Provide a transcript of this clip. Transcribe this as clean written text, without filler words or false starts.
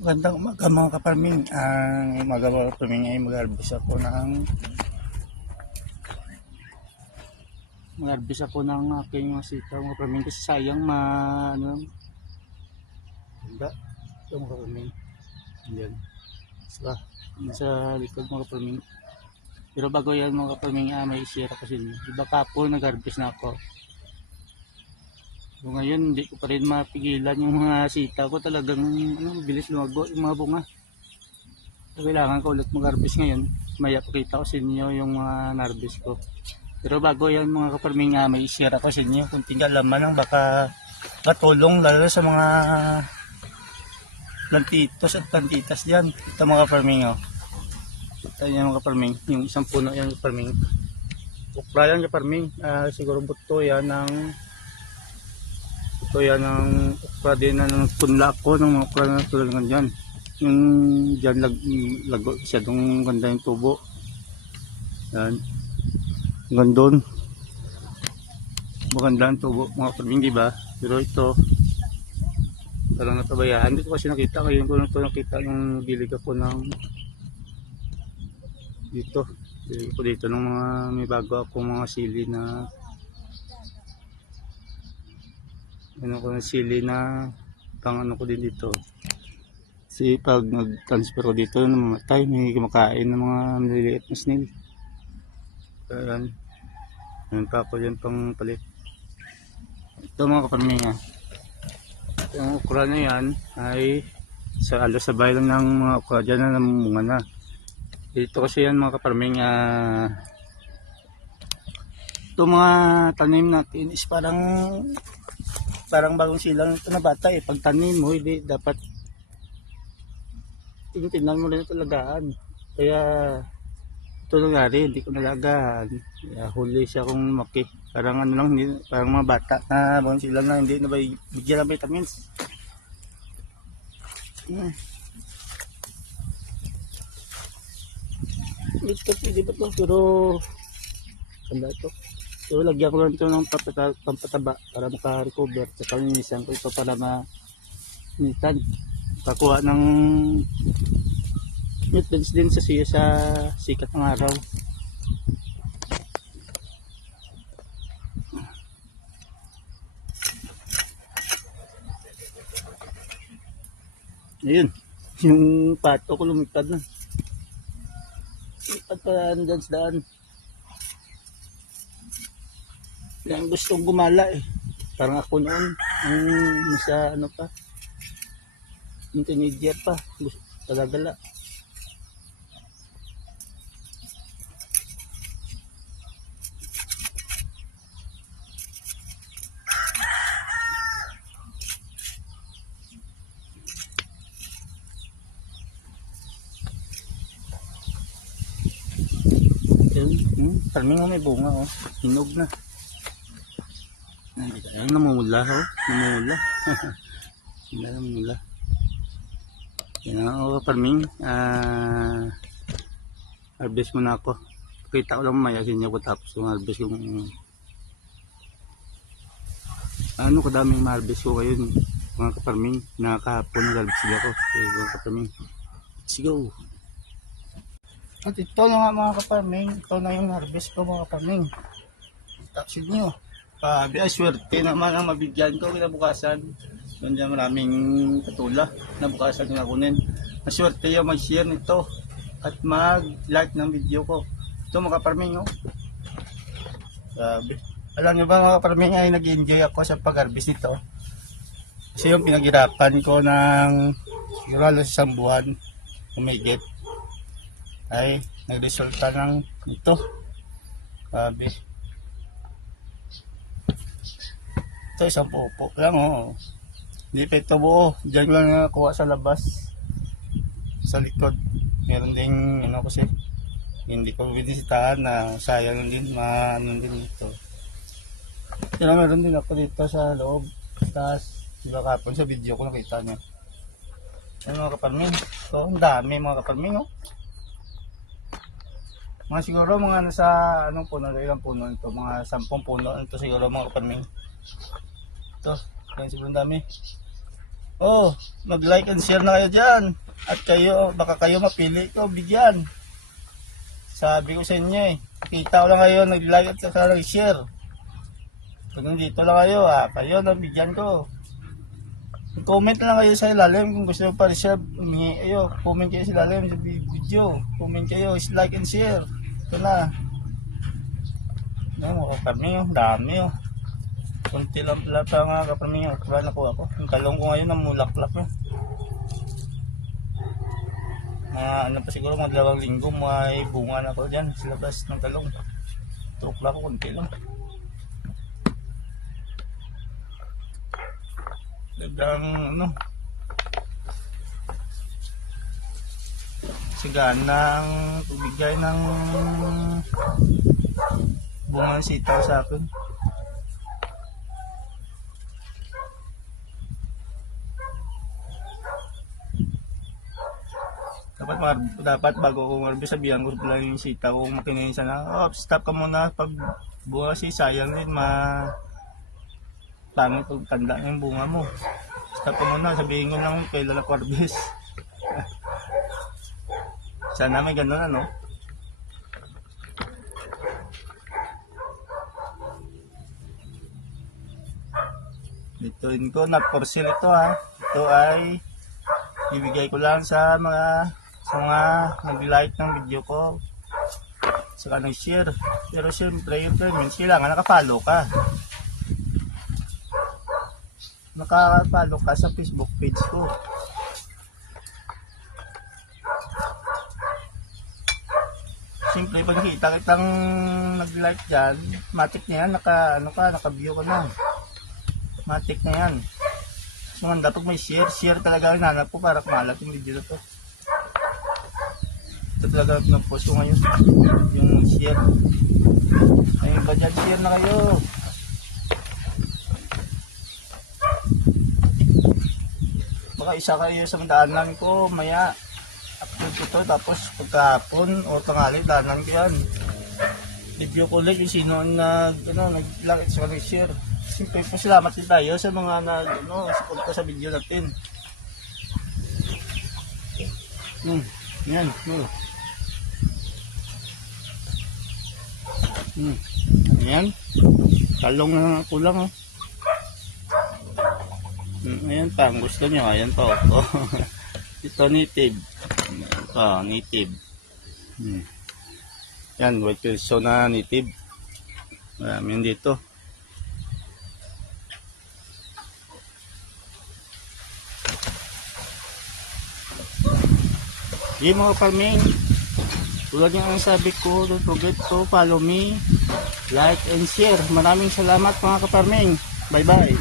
Magandang umaga mga kaparming. Ang umaga mga kaparming ay mag-harvest ako ng aking mga sitaw mga kaparming kasi sayang ganda ito mga kaparming. Yan. Sa likod mga kaparming. Pero bago yan mga kaparming, may isira kasi diba kapon nag-harvest na ako. So ngayon hindi ko pa rin mapigilan yung mga sitaw ko, talagang bilis lumago yung mga bunga. So, kailangan ko ulit mag-harvest ngayon. Maya pakita ko sa inyo yung mga harvest ko. Pero bago yan mga kaparming, may share ako sa inyo kung tingalaman lang baka matulong lalo sa mga plantitos at plantitas dyan. Ito mga kaparming, ito yan mga kaparming, yung isang puno yan kaparming. Ukra yan kaparming, siguro buto yan ng ukra din na punla ko ng mga ukra na tulad ng dyan. Yung dyan lago masyadong ganda yung tubo. Yan. Gandun. Maganda ang tubo mga kaparming, diba? Pero ito parang natabayaan. Hindi ko kasi nakita. Ngayon ko na ito nakita yung bilig ako ng dito. Bilig ko dito ng mga may bago ako mga sili na sili na pang ko din dito. Kasi pag nag-transfer ko dito namatay, may kumakain ng mga maliliit na snail. Kaya yan pa ako dyan pang palit. Ito mga kaparming, yung ukra na yan ay alos sabay lang ng mga ukra dyan na namunga na. Dito kasi yan mga kaparming, ito mga tanim natin is parang bagong silang ito na bata pag tanim mo hindi dapat tingnan mo rin ito lagaan. Kaya ito nangyari, hindi ko nalagaan. Kaya huli siya kung maki. Parang lang, parang mga bata na bagong silang na hindi na bigyan ng vitamins. Medyo kapili ba ito? Pero ganda ito. So lagyan ko lang ito ng pampataba para maka-recover. Saka linisan ko ito para ma-nitan. Kakuha ng nutrients din sa sikat ng araw. Ayun, yung pato ko lumipad na. Lumipad pa dyan sa daan. Yang gustong gumala parang ako noon nasa yung teenager pa talagala. Parang may bunga hinog na. Namumula namumula. Namumula. Yan ako kaparming, harvest muna ako. Kita ko lang mamaya sa inyo ko tapos yung harvest yung kadaming ma-harvest ko ngayon mga kaparming. Nakakahapon nag-harvest ako. Okay, mga kaparming, let's go. At ito na nga mga kaparming, ito na yung harvest ko mga kaparming. Tapos nyo swerte naman ang mabigyan ko kinabukasan. Doon maraming katula nabukasan na kunin. Maswerte yung mag-share nito at mag-like ng video ko. Ito mga kaparming, sabi. Alam nyo ba mga kaparming, ay nag-enjoy ako sa pag-harvest nito. Kasi yung pinaghirapan ko ng siguro halos isang buwan umigit ay nagresulta ng ito. Sabi. Ito isang pupo lang hindi pa ito buo, dyan lang nakuha sa labas sa likod. Meron ding kasi hindi ko binisitahan na sayang din din ito. Pero meron din ako dito sa loob. Tapos diba kapon sa video ko nakita nyo yan mga kaparming. So ang dami mga kaparming mga siguro mga nasa puno, ilang puno ito, mga 10 puno ito siguro mga kaparming. Ito, kaya siguro dami. Oh, mag-like and share na kayo dyan. At kayo, baka kayo mapili ko, bigyan. Sabi ko sa inyo eh. Kita ko lang kayo, nag-like at saka nag-share. Pag nandito lang kayo, kayo nabigyan ko. Comment na lang kayo sa ilalim kung gusto nyo pa reserve. Comment kayo sa ilalim sa video. Comment kayo, like and share. Ito na. Kami, dami oh. Kunti lang pala pa nga kaparming yung okra na po ako. Yung talong ko ngayon namulaklak na. Ano pa siguro mga 2 linggo may bunga na ko dyan sa labas ng talong. Ito okra ko kunti lang. Dagang siganang pagbigay ng bunga ng sitaw sa akin. Dapat bago ko marbis sabihan ko lang yung sitaw kung matingin sana. Stop ka muna pag bunga kasi sayang din pangit pag tanda yung bunga mo. Stop ka muna, sabihin ko lang kailan na marbis. Sana may ganun ano. Ituin ko, not for sale ito ha. Ito ay ibigay ko lang sa mga nag-like ng video ko saka nag-share. Pero siyempre yung means kailangan naka-follow ka sa Facebook page ko. Siyempre pag kita kitang nag-like dyan, matik na yan, naka-view ko na, matik na yan. So dapat may share talaga ang hinanap ko para kumalat yung video na to. Ito talaga pinapost ko ngayon, yung share. Ayun ba dyan, share na kayo. Baka isa kayo sa daanan ko, maya upload ko to, tapos pagkahapon o tanghali, daanan ko yan. Video ko ulit yung sino nag-like at nag-share. Siyempre po salamat din tayo sa mga support ko sa video natin. Yan. Ayan. Talong na kulang oh. Ayan pa, ang gusto nyo. Ayan pa oh. Ito native. Ito native. Yan, white pilso na native. Marami yan dito. Yung mga farming, tulad yung ang sabi ko, don't forget to follow me, like and share. Maraming salamat mga kaparming. Bye bye.